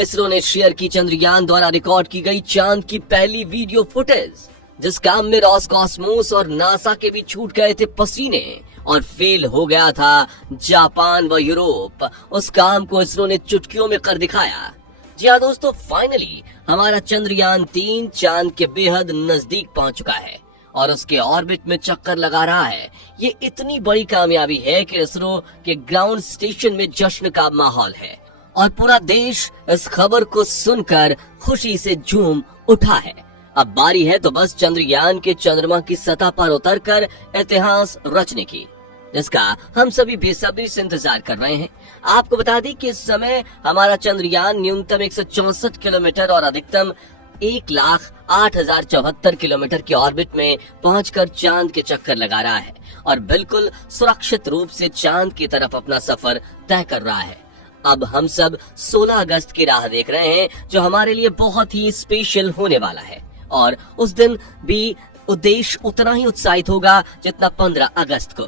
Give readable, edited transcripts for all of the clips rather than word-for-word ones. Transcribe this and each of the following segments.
इसरो ने शेयर की चंद्रयान द्वारा रिकॉर्ड की गई चांद की पहली वीडियो फुटेज। जिस काम में रॉसकॉस्मोस और नासा के भी छूट गए थे पसीने और फेल हो गया था जापान व यूरोप, उस काम को इसरो ने चुटकियों में कर दिखाया। जी हाँ दोस्तों, फाइनली हमारा चंद्रयान 3 चांद के बेहद नजदीक पहुंच चुका है और उसके ऑर्बिट में चक्कर लगा रहा है। ये इतनी बड़ी कामयाबी है कि इसरो के ग्राउंड स्टेशन में जश्न का माहौल है और पूरा देश इस खबर को सुनकर खुशी से झूम उठा है। अब बारी है तो बस चंद्रयान के चंद्रमा की सतह पर उतरकर इतिहास रचने की, जिसका हम सभी बेसब्री से इंतजार कर रहे हैं। आपको बता दें कि इस समय हमारा चंद्रयान न्यूनतम 164 किलोमीटर और अधिकतम 1,08,074 किलोमीटर की ऑर्बिट में पहुंचकर चांद के चक्कर लगा रहा है और बिल्कुल सुरक्षित रूप से चांद की तरफ अपना सफर तय कर रहा है। अब हम सब 16 अगस्त की राह देख रहे हैं, जो हमारे लिए बहुत ही स्पेशल होने वाला है और उस दिन भी देश उतना ही उत्साहित होगा जितना 15 अगस्त को,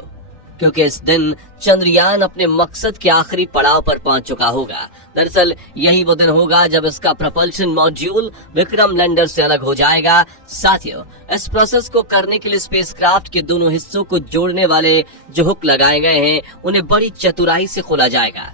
क्योंकि इस दिन चंद्रयान अपने मकसद के आखिरी पड़ाव पर पहुंच चुका होगा। दरअसल यही वो दिन होगा जब इसका प्रपल्शन मॉड्यूल विक्रम लैंडर से अलग हो जाएगा। साथियों, इस प्रोसेस को करने के लिए स्पेसक्राफ्ट के दोनों हिस्सों को जोड़ने वाले जो हुक लगाए गए हैं उन्हें बड़ी चतुराई से खोला जाएगा,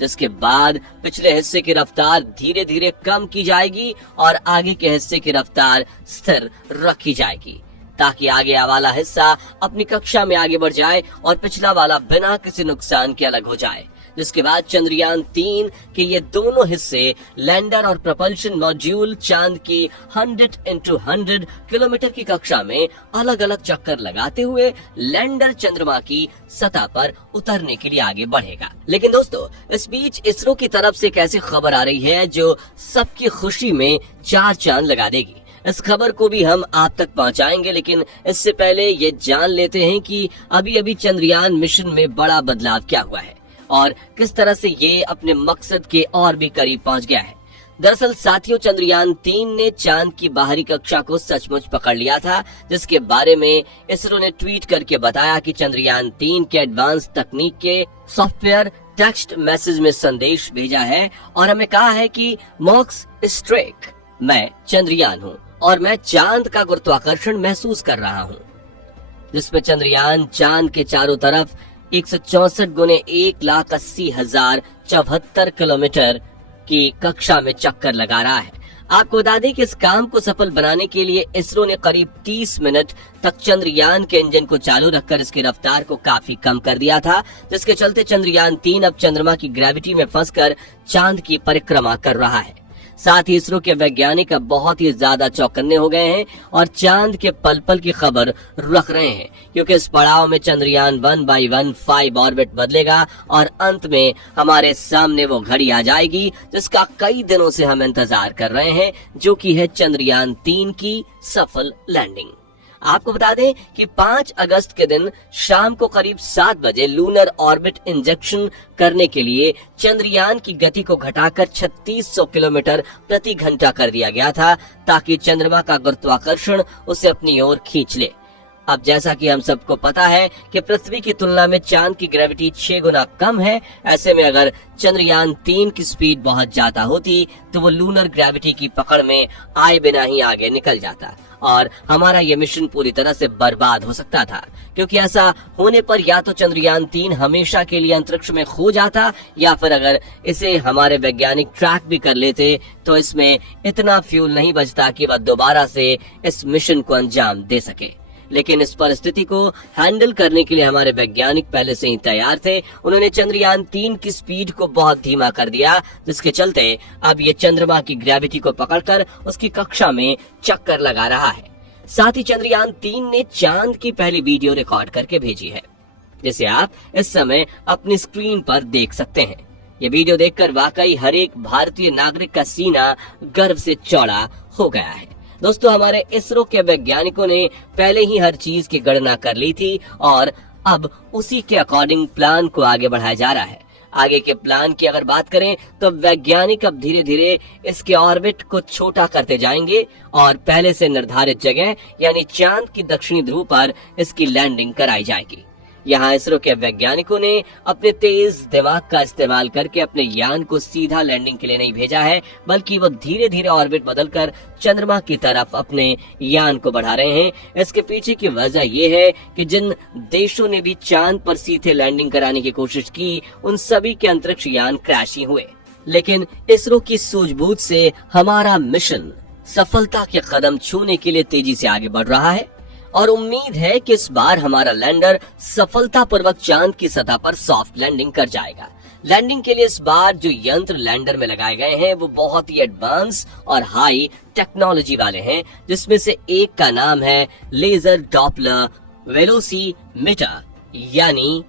जिसके बाद पिछले हिस्से की रफ्तार धीरे धीरे कम की जाएगी और आगे के हिस्से की रफ्तार स्थिर रखी जाएगी, ताकि आगे वाला हिस्सा अपनी कक्षा में आगे बढ़ जाए और पिछला वाला बिना किसी नुकसान के अलग हो जाए। जिसके बाद चंद्रयान 3 के ये दोनों हिस्से लैंडर और प्रपल्शन मॉड्यूल चांद की 100x100 किलोमीटर की कक्षा में अलग अलग चक्कर लगाते हुए लैंडर चंद्रमा की सतह पर उतरने के लिए आगे बढ़ेगा। लेकिन दोस्तों, इस बीच इसरो की तरफ से एक ऐसी खबर आ रही है जो सबकी खुशी में 4 चांद लगा देगी। इस खबर को भी हम आप तक पहुंचाएंगे, लेकिन इससे पहले ये जान लेते हैं कि अभी अभी चंद्रयान मिशन में बड़ा बदलाव क्या हुआ है और किस तरह से ये अपने मकसद के और भी करीब पहुंच गया है। दरअसल साथियों, चंद्रयान 3 ने चांद की बाहरी कक्षा को सचमुच पकड़ लिया था, जिसके बारे में इसरो ने ट्वीट करके बताया कि चंद्रयान 3 के एडवांस तकनीक के सॉफ्टवेयर टेक्स्ट मैसेज में संदेश भेजा है और हमें कहा है कि मॉक्स स्ट्रेक, मैं चंद्रयान हूँ और मैं चांद का गुरुत्वाकर्षण महसूस कर रहा हूँ, जिसमें चंद्रयान चांद के चारों तरफ 164 गुने 1,80,074 किलोमीटर की कक्षा में चक्कर लगा रहा है। आपको बता दें कि इस काम को सफल बनाने के लिए इसरो ने करीब 30 मिनट तक चंद्रयान के इंजन को चालू रखकर इसकी रफ्तार को काफी कम कर दिया था, जिसके चलते चंद्रयान 3 अब चंद्रमा की ग्रेविटी में फंसकर चांद की परिक्रमा कर रहा है। साथ ही इसरो के वैज्ञानिक अब बहुत ही ज्यादा चौकन्ने हो गए हैं और चांद के पल पल की खबर रख रहे हैं, क्योंकि इस पड़ाव में चंद्रयान 1/15 ऑर्बिट बदलेगा और अंत में हमारे सामने वो घड़ी आ जाएगी जिसका कई दिनों से हम इंतजार कर रहे हैं, जो कि है चंद्रयान 3 की सफल लैंडिंग। आपको बता दें कि 5 अगस्त के दिन शाम को करीब 7 बजे लूनर ऑर्बिट इंजेक्शन करने के लिए चंद्रयान की गति को घटाकर 3600 किलोमीटर प्रति घंटा कर दिया गया था, ताकि चंद्रमा का गुरुत्वाकर्षण उसे अपनी ओर खींच ले। अब जैसा कि हम सबको पता है कि पृथ्वी की तुलना में चांद की ग्रेविटी 6 गुना कम है। ऐसे में अगर चंद्रयान 3 की स्पीड बहुत ज्यादा होती तो वो लूनर ग्रेविटी की पकड़ में आए बिना ही आगे निकल जाता और हमारा ये मिशन पूरी तरह से बर्बाद हो सकता था, क्योंकि ऐसा होने पर या तो चंद्रयान 3 हमेशा के लिए अंतरिक्ष में खो जाता, या फिर अगर इसे हमारे वैज्ञानिक ट्रैक भी कर लेते तो इसमें इतना फ्यूल नहीं बचता कि वह दोबारा से इस मिशन को अंजाम दे सके। लेकिन इस परिस्थिति को हैंडल करने के लिए हमारे वैज्ञानिक पहले से ही तैयार थे। उन्होंने चंद्रयान 3 की स्पीड को बहुत धीमा कर दिया, जिसके चलते अब ये चंद्रमा की ग्रेविटी को पकड़कर उसकी कक्षा में चक्कर लगा रहा है। साथ ही चंद्रयान 3 ने चांद की पहली वीडियो रिकॉर्ड करके भेजी है, जिसे आप इस समय अपनी स्क्रीन पर देख सकते हैं। ये वीडियो देखकर वाकई हर एक भारतीय नागरिक का सीना गर्व से चौड़ा हो गया है। दोस्तों, हमारे इसरो के वैज्ञानिकों ने पहले ही हर चीज की गणना कर ली थी और अब उसी के अकॉर्डिंग प्लान को आगे बढ़ाया जा रहा है। आगे के प्लान की अगर बात करें तो वैज्ञानिक अब धीरे धीरे इसके ऑर्बिट को छोटा करते जाएंगे और पहले से निर्धारित जगह यानी चांद की दक्षिणी ध्रुव पर इसकी लैंडिंग कराई जाएगी। यहाँ इसरो के वैज्ञानिकों ने अपने तेज दिमाग का इस्तेमाल करके अपने यान को सीधा लैंडिंग के लिए नहीं भेजा है, बल्कि वो धीरे धीरे ऑर्बिट बदलकर चंद्रमा की तरफ अपने यान को बढ़ा रहे हैं। इसके पीछे की वजह यह है कि जिन देशों ने भी चांद पर सीधे लैंडिंग कराने की कोशिश की, उन सभी के अंतरिक्ष यान क्रैश ही हुए। लेकिन इसरो की सूझबूझ से हमारा मिशन सफलता के कदम छूने के लिए तेजी से आगे बढ़ रहा है और उम्मीद है कि इस बार हमारा लैंडर सफलतापूर्वक चांद की सतह पर सॉफ्ट लैंडिंग कर जाएगा। लैंडिंग के लिए इस बार जो यंत्र लैंडर में लगाए गए हैं वो बहुत ही एडवांस और हाई टेक्नोलॉजी वाले हैं, जिसमें से एक का नाम है लेजर डॉपलर वेलोसीमीटर यानी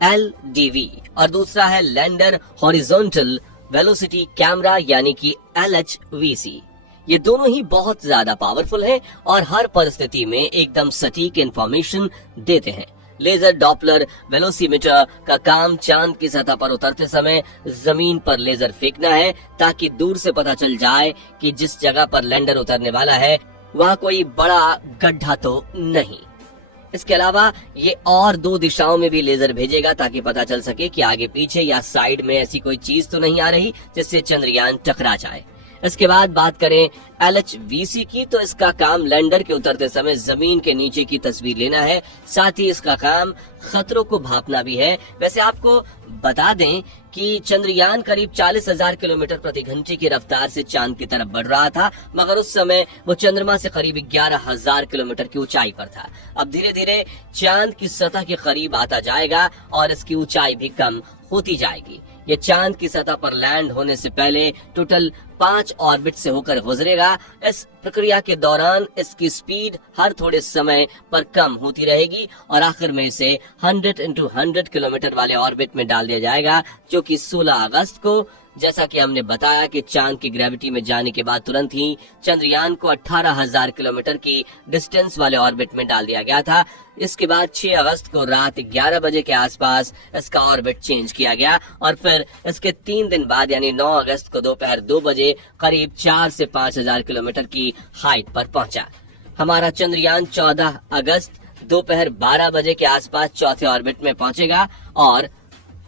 LDV और दूसरा है लैंडर हॉरिजॉन्टल वेलोसिटी कैमरा यानी कि LHVC। ये दोनों ही बहुत ज्यादा पावरफुल हैं और हर परिस्थिति में एकदम सटीक इंफॉर्मेशन देते हैं। लेजर डॉपलर वेलोसीमीटर का काम चांद की सतह पर उतरते समय जमीन पर लेजर फेंकना है ताकि दूर से पता चल जाए कि जिस जगह पर लैंडर उतरने वाला है वहाँ कोई बड़ा गड्ढा तो नहीं। इसके अलावा ये और 2 दिशाओं में भी लेजर भेजेगा ताकि पता चल सके कि आगे पीछे या साइड में ऐसी कोई चीज तो नहीं आ रही जिससे चंद्रयान टकरा जाए। इसके बाद बात करें LHVC की, तो इसका काम लैंडर के उतरते समय जमीन के नीचे की तस्वीर लेना है, साथ ही इसका काम खतरों को भांपना भी है। वैसे आपको बता दें कि चंद्रयान करीब 40,000 किलोमीटर प्रति घंटे की रफ्तार से चांद की तरफ बढ़ रहा था, मगर उस समय वो चंद्रमा से करीब 11,000 किलोमीटर की ऊंचाई पर था। अब धीरे धीरे चांद की सतह के करीब आता जाएगा और इसकी ऊंचाई भी कम होती जाएगी। ये चांद की सतह पर लैंड होने से पहले टोटल 5 ऑर्बिट से होकर गुजरेगा। इस प्रक्रिया के दौरान इसकी स्पीड हर थोड़े समय पर कम होती रहेगी और आखिर में इसे 100x100 किलोमीटर वाले ऑर्बिट में डाल दिया जाएगा, जो कि 16 अगस्त को, जैसा कि हमने बताया कि चांद की ग्रेविटी में जाने के बाद तुरंत ही चंद्रयान को 18,000 किलोमीटर की डिस्टेंस वाले ऑर्बिट में डाल दिया गया था। इसके बाद 6 अगस्त को रात 11 बजे के आसपास इसका ऑर्बिट चेंज किया गया और फिर इसके 3 दिन बाद यानी 9 अगस्त को दोपहर 2 बजे करीब 4 से 5,000 किलोमीटर की हाइट पर पहुंचा। हमारा चंद्रयान 14 अगस्त दोपहर 12 बजे के आसपास चौथे ऑर्बिट में पहुंचेगा और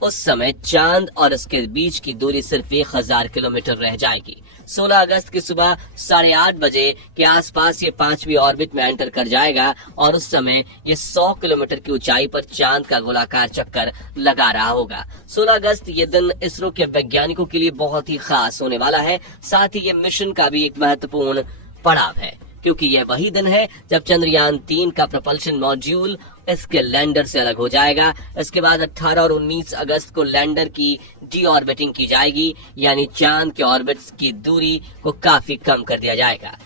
उस समय चांद और इसके बीच की दूरी सिर्फ 1,000 किलोमीटर रह जाएगी। 16 अगस्त की सुबह 8:30 बजे के आसपास ये 5वीं ऑर्बिट में एंटर कर जाएगा और उस समय ये 100 किलोमीटर की ऊंचाई पर चांद का गोलाकार चक्कर लगा रहा होगा। 16 अगस्त ये दिन इसरो के वैज्ञानिकों के लिए बहुत ही खास होने वाला है। साथ ही ये मिशन का भी एक महत्वपूर्ण पड़ाव है, क्योंकि यह वही दिन है जब चंद्रयान 3 का propulsion मॉड्यूल इसके लैंडर से अलग हो जाएगा। इसके बाद 18 और 19 अगस्त को लैंडर की डी ऑर्बिटिंग की जाएगी, यानी चांद के ऑर्बिट्स की दूरी को काफी कम कर दिया जाएगा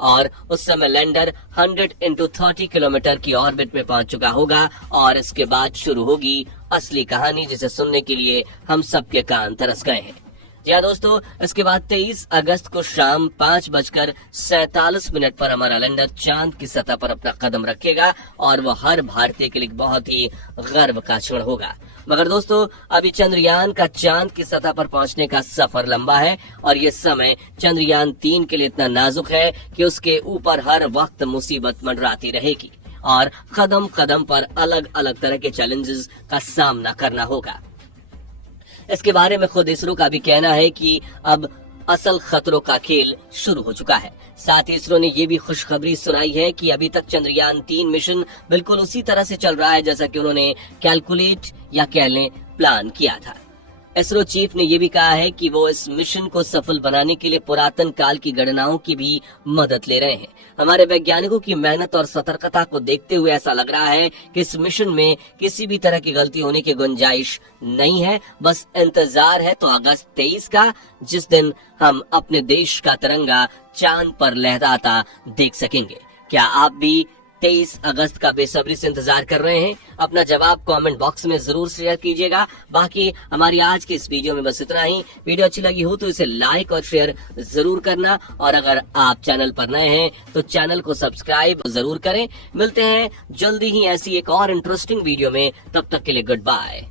और उस समय लैंडर 100x30 किलोमीटर की ऑर्बिट में पहुंच चुका होगा और इसके बाद शुरू होगी असली कहानी, जिसे सुनने के लिए हम सबके कान तरस गए हैं। जी हाँ दोस्तों, इसके बाद 23 अगस्त को शाम 5:47 पर हमारा लैंडर चांद की सतह पर अपना कदम रखेगा और वो हर भारतीय के लिए बहुत ही गर्व का क्षण होगा। मगर दोस्तों, अभी चंद्रयान का चांद की सतह पर पहुंचने का सफर लंबा है और ये समय चंद्रयान 3 के लिए इतना नाजुक है कि उसके ऊपर हर वक्त मुसीबत मंडराती रहेगी और कदम कदम पर अलग अलग तरह के चैलेंजेस का सामना करना होगा। इसके बारे में खुद इसरो का भी कहना है कि अब असल खतरों का खेल शुरू हो चुका है। साथ ही इसरो ने ये भी खुशखबरी सुनाई है कि अभी तक चंद्रयान 3 मिशन बिल्कुल उसी तरह से चल रहा है जैसा कि उन्होंने कैलकुलेट या कह लें प्लान किया था। इसरो चीफ ने यह भी कहा है कि वो इस मिशन को सफल बनाने के लिए पुरातन काल की गणनाओं की भी मदद ले रहे हैं। हमारे वैज्ञानिकों की मेहनत और सतर्कता को देखते हुए ऐसा लग रहा है कि इस मिशन में किसी भी तरह की गलती होने की गुंजाइश नहीं है। बस इंतजार है तो अगस्त 23 का, जिस दिन हम अपने देश का तिरंगा चांद पर लहराता देख सकेंगे। क्या आप भी 23 अगस्त का बेसब्री से इंतजार कर रहे हैं? अपना जवाब कमेंट बॉक्स में जरूर शेयर कीजिएगा। बाकी हमारी आज की इस वीडियो में बस इतना ही। वीडियो अच्छी लगी हो तो इसे लाइक और शेयर जरूर करना और अगर आप चैनल पर नए हैं तो चैनल को सब्सक्राइब जरूर करें। मिलते हैं जल्दी ही ऐसी एक और इंटरेस्टिंग वीडियो में, तब तक के लिए गुड बाय।